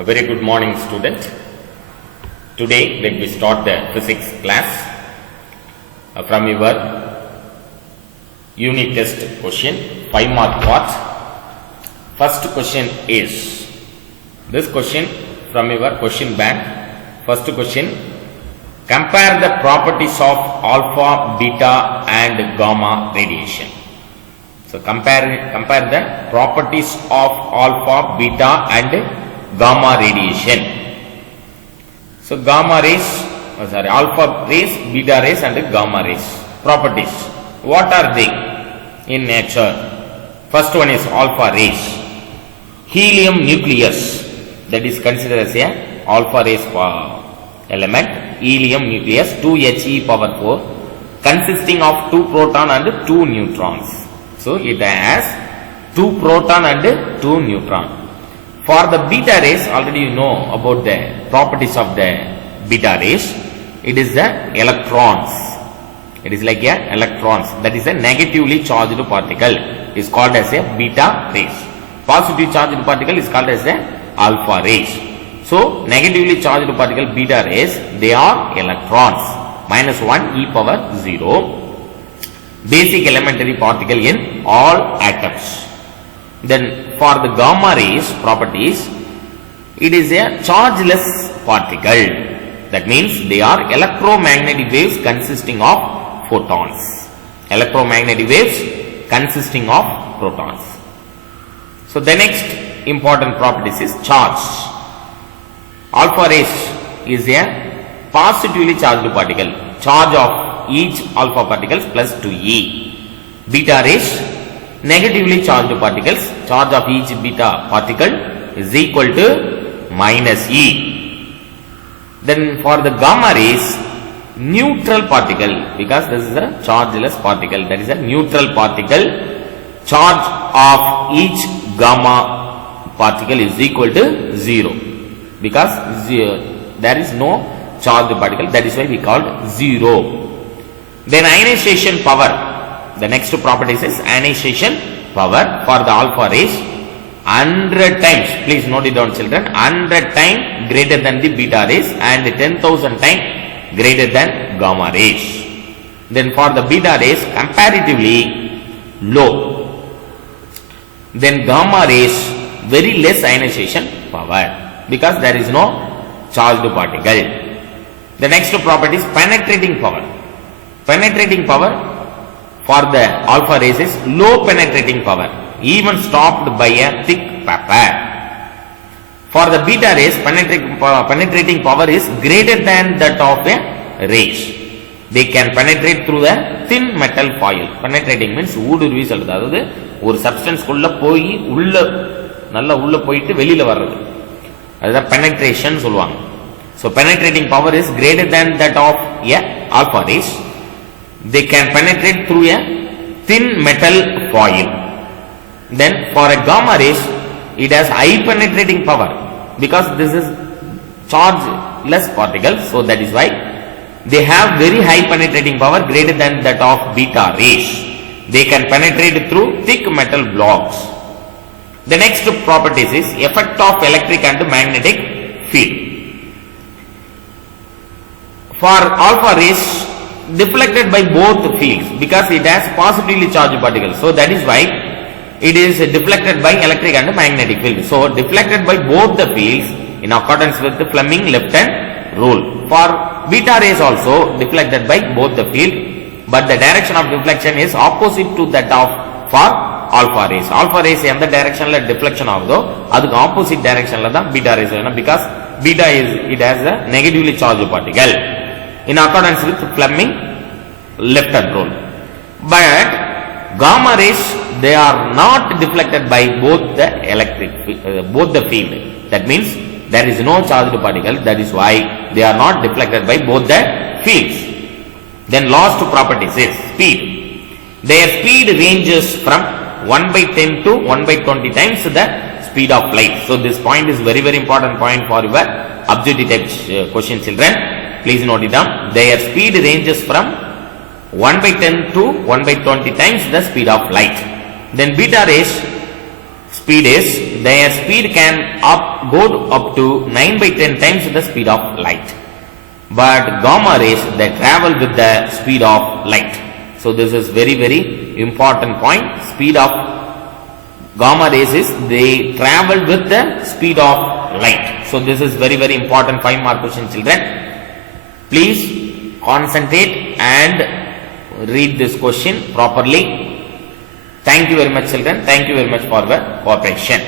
A very good morning, student. Today let me start the physics class from your unit test question, 5 mark part. First question is this question from your question bank. First question: compare the properties of alpha, beta and gamma radiation. So compare the properties of alpha, beta and gamma radiation. So gamma rays, alpha rays, beta rays and gamma rays. Properties. What are they in nature? First one is alpha rays. Helium nucleus, that is considered as a alpha rays element. Helium nucleus 2He⁴, consisting of 2 proton and 2 neutrons. So it has 2 proton and 2 neutron. For the beta rays, already you know about the properties of the beta rays. It is the electrons. It is like a electrons. That is a negatively charged particle. It is called as a beta rays. Positive charged particle is called as a alpha rays. So negatively charged particle beta rays, they are electrons. -1e⁴. Basic elementary particle in all atoms. Then for the gamma rays properties, it is a chargeless particle. That means they are electromagnetic waves consisting of photons. Electromagnetic waves consisting of protons. So the next important properties is charge. Alpha rays is a positively charged particle. Charge of each alpha particles plus 2e. Beta rays, negatively charged particles. Charge of each beta particle is equal to -e. Then for the gamma rays, neutral particle, because this is a chargeless particle, that is a neutral particle. Charge of each gamma particle is equal to 0, because there is no charged particle, that is why we called 0. Then ionization power. The next property is ionization power for the alpha rays 100 times, please note it down children, 100 times greater than the beta rays and 10,000 times greater than gamma rays. Then for the beta rays comparatively low. Then gamma rays very less ionization power because there is no charged particle. The next property is penetrating power. Penetrating power for the alpha rays is low penetrating power, even stopped by a thick paper. For the beta rays, penetrating power is greater than that of a rays. They can penetrate through a thin metal foil. Penetrating means ஊடுருவி சொல்றது, அதாவது ஒரு substance குள்ள போய் உள்ள நல்லா உள்ள போயிட்டு வெளியில வர்றது, அதுதான் penetration சொல்லுவாங்க. So penetrating power is greater than that of a alpha rays. They can penetrate through a thin metal foil. Then for a gamma rays, it has high penetrating power because this is chargeless particle. So that is why they have very high penetrating power, greater than that of beta rays. They can penetrate through thick metal blocks. The next properties is effect of electric and magnetic field. For alpha rays, deflected by both fields because it has positively charged particles. So that is why it is deflected by electric and magnetic field. So deflected by both the fields in accordance with the Fleming left hand rule. For beta rays also deflected by both the field, but the direction of deflection is opposite to that of for alpha rays. Alpha rays எந்த directionல deflection ஆகுதோ அதுக்கு opposite directionல தான் beta rays வேணும், because beta is it has a negatively charged particle in accordance with Fleming left hand rule. But gamma rays, they are not deflected by both the both the field. That means there is no charged particle. That is why they are not deflected by both the fields. Then last properties is speed. Their speed ranges from 1/10 to 1/20 times the speed of light. So this point is very important point for your objective type question, children. Please note it down. Their speed ranges from 1/10 to 1/20 times the speed of light. Then beta rays speed is their speed can go up to 9 by 10 times the speed of light. But gamma rays, they travel with the speed of light. So this is very, very important point. Speed of gamma rays is they travel with the speed of light. So this is very, very important 5 mark question, children. Please concentrate and read this question properly. Thank you very much, children. Thank you very much for your cooperation.